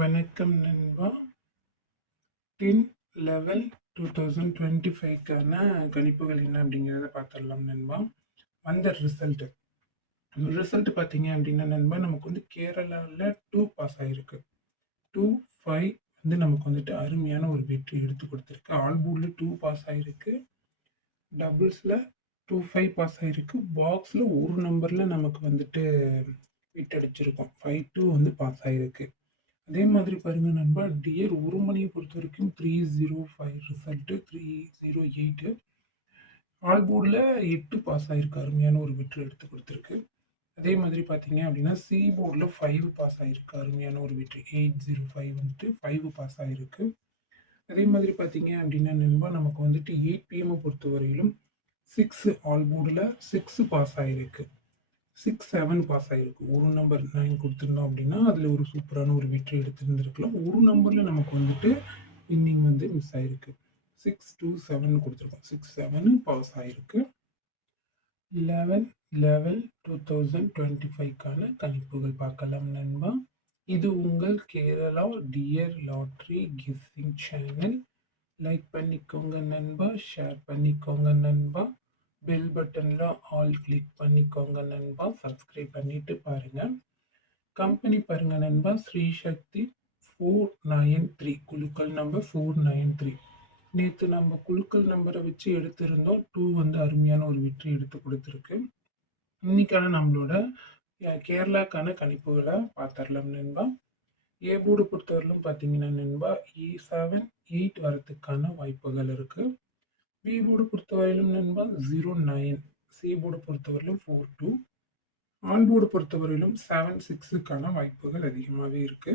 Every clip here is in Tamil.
வணக்கம் நண்பா. 10/11/2025க்கான கணிப்புகள் என்ன அப்படிங்கிறத பார்த்துடலாம் நண்பா. வந்த ரிசல்ட் பார்த்தீங்க அப்படின்னா நண்பா, நமக்கு வந்து கேரளாவில் 2 பாஸ் ஆகிருக்கு. 2-5 வந்து நமக்கு வந்துட்டு அருமையான ஒரு வெற்றி எடுத்து கொடுத்துருக்கு. ஆல்பூலில் 2 பாஸ் ஆகிருக்கு, டபுள்ஸில் 2-5 பாஸ் ஆகிருக்கு, பாக்ஸில் ஒரு நம்பரில் நமக்கு வந்துட்டு விட்டடிச்சிருக்கோம். 5-2 வந்து பாஸ் ஆகிருக்கு. அதே மாதிரி பாருங்க நண்பா, டியர் ஒரு மணியை பொறுத்த வரைக்கும் 305 ரிசல்ட்டு, 308 ஆல்போர்டில் 8 பாஸ் ஆகிருக்கு. அருமையான ஒரு வெற்றி எடுத்து கொடுத்துருக்கு. அதே மாதிரி பார்த்தீங்க அப்படின்னா சி போர்டில் 5 பாஸ் ஆகிருக்கு. அருமையான ஒரு வெற்றி 805 வந்துட்டு 5 பாஸ் ஆகிருக்கு. அதே மாதிரி பார்த்தீங்க அப்படின்னா நண்பா, நமக்கு வந்துட்டு 8 PM பொறுத்த வரையிலும் 6 ஆல்போர்டில் 6 பாஸ் ஆகிருக்கு. 6-7 பாஸ் ஆகிருக்கு. ஒரு நம்பர் 9 கொடுத்துருந்தோம் அப்படின்னா அதில் ஒரு சூப்பரான ஒரு வெற்றி எடுத்துருந்துருக்கலாம். ஒரு நம்பரில் நமக்கு வந்துட்டு இன்னிங் வந்து மிஸ் ஆகிருக்கு. 6-2-7 கொடுத்துருக்கோம். 6-7 பாஸ் ஆகிருக்கு. 11/11/2025க்கான கணிப்புகள் பார்க்கலாம் நண்பா. இது உங்கள் Kerala dear lottery gifting channel. Like பண்ணிக்கோங்க நண்பா, ஷேர் பண்ணிக்கோங்க நண்பா, பெல் பட்டன்ல ஆல் கிளிக் பண்ணிக்கோங்க நண்பா, சப்ஸ்கிரைப் பண்ணிட்டு பாருங்க. கம்பெனி பாருங்க நண்பா, ஸ்ரீ சக்தி 493, குழுக்கள் நம்பர் 493. நேற்று நம்ம குழுக்கள் நம்பரை வச்சு எடுத்திருந்தோம். 2 வந்து அருமையான ஒரு வெற்றி எடுத்து கொடுத்துருக்கு. இன்னைக்கான நம்மளோட கேரளாக்கான கணிப்புகளை பார்த்துடலாம் நண்பா. ஏ போர்டு பொறுத்தவரையிலும் பார்த்தீங்கன்னா நண்பா, E7 8 வரதுக்கான வாய்ப்புகள் இருக்கு. பி போர்டு பொறுத்தவரையிலும் நண்பா 09, சி போர்டு பொறுத்தவரையிலும் 42, ஆல் போர்டு பொறுத்தவரையிலும் 7-6க்கான வாய்ப்புகள் அதிகமாகவே இருக்கு.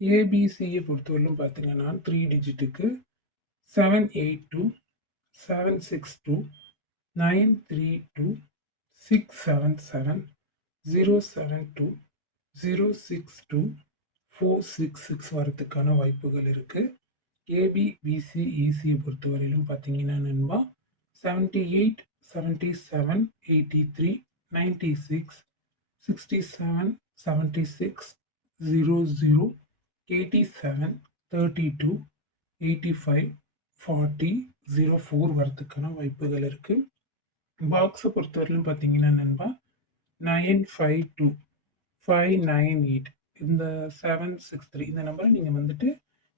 ஏபிசியை பொறுத்தவரையிலும் பார்த்தீங்கன்னா 3 டிஜிட்டுக்கு 782, 762, 932, 677, 072, 062, 466 வரதுக்கான வாய்ப்புகள் இருக்கு. ஏபிபிசி ஈசியை பொறுத்தவரையிலும் பார்த்தீங்கன்னா நண்பா 78, 77, 83, 96, 67, 76, 00, 87, 32, 85, 40, 04 வரதுக்கான வாய்ப்புகள் இருக்கு. பாக்ஸை பொறுத்தவரையிலும் பார்த்தீங்கன்னா நண்பா 952, 598, இந்த 763 இந்த நம்பரை நீங்கள் வந்துட்டு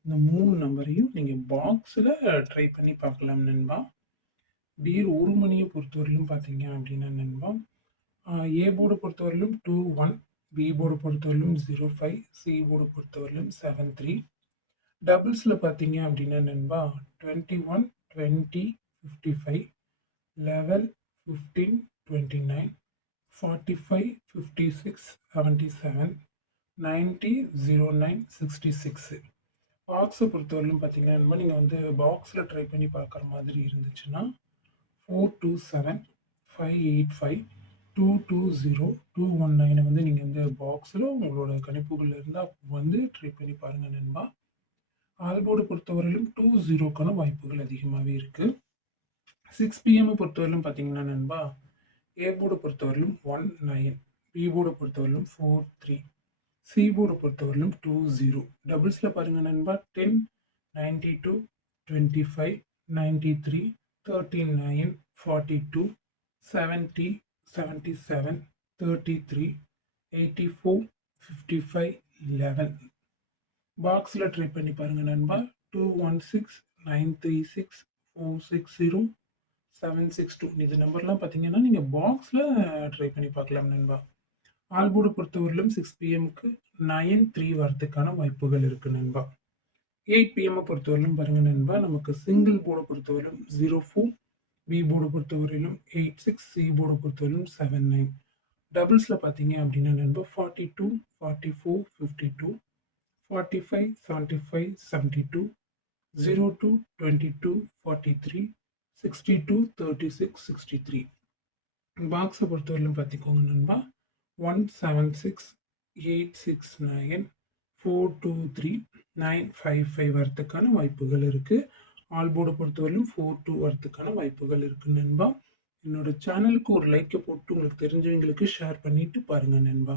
இந்த 3 நம்பரையும் நீங்கள் பாக்ஸில் ட்ரை பண்ணி பார்க்கலாம் நண்பா. டியர் ஒரு மணியை பொறுத்தவரையிலும் பார்த்தீங்க அப்படின்னா நண்பா, ஏ போர்டு பொறுத்தவரையிலும் 21, பி போர்டு பொறுத்தவரையிலும் 05, சி போர்டு பொறுத்தவரையிலும் 73. டபுள்ஸில் பார்த்தீங்க அப்படின்னா நண்பா 21, 20, 55, 11, 15, 29, 45, 56, 77, 90, 09, 66. பாக்ஸை பொறுத்தவரையிலும் பார்த்தீங்கன்னா நண்பா, நீங்கள் வந்து பாக்ஸில் ட்ரை பண்ணி பார்க்குற மாதிரி இருந்துச்சுன்னா 427, 585, 220, 219 வந்து நீங்கள் இந்த பாக்ஸில் உங்களோட கணிப்புகள் இருந்தால் வந்து ட்ரை பண்ணி பாருங்கள் நண்பா. ஆல்போர்டு பொறுத்தவரையிலும் 20க்கான வாய்ப்புகள் அதிகமாகவே இருக்குது. 6 PM பொறுத்தவரையிலும் பார்த்தீங்கன்னா நண்பா, ஏ போர்டு பொறுத்தவரையிலும் 19, பி போர்டு பொறுத்தவரையிலும் 43, சி போர்டு பொறுத்தவரையிலும் 20. டபுள்ஸில் பாருங்கள் நண்பா 10, 92, 25, 93, 39, 42, 70, 77, 33, 84, 55, 11. பாக்ஸில் ட்ரை பண்ணி பாருங்க நண்பா 216, 936, 460, 762 இது நம்பர்லாம் பார்த்தீங்கன்னா நீங்கள் பாக்ஸில் ட்ரை பண்ணி பார்க்கலாம் நண்பா. ஆல்போர்டு பொறுத்தவரையிலும் 6 PMக்கு 93 வரதுக்கான வாய்ப்புகள் இருக்கு நண்பா. 8 PM பொறுத்தவரையிலும் பாருங்க நண்பா, நமக்கு சிங்கிள் போர்டை பொறுத்தவரையிலும் 04, பி போர்டு பொறுத்தவரையிலும் 86, சி போர்டு பொறுத்தவரையிலும் 79. டபுள்ஸில் பார்த்தீங்க அப்படின்னா நண்பா 42, 44, 52, 45, 75, 72, 02, 22, 43, 62, 36, 63. பாக்ஸை பொறுத்தவரையிலும் பார்த்துக்கோங்க நண்பா 176, 869, 423, 955 வரதுக்கான வாய்ப்புகள் இருக்குது. ஆல்போர்டை பொறுத்தவரையிலும் 42 வரதுக்கான வாய்ப்புகள் இருக்குது நண்பா. என்னோட சேனலுக்கு ஒரு லைக்கை போட்டு உங்களுக்கு தெரிஞ்சவங்களுக்கு ஷேர் பண்ணிட்டு பாருங்கள் நண்பா.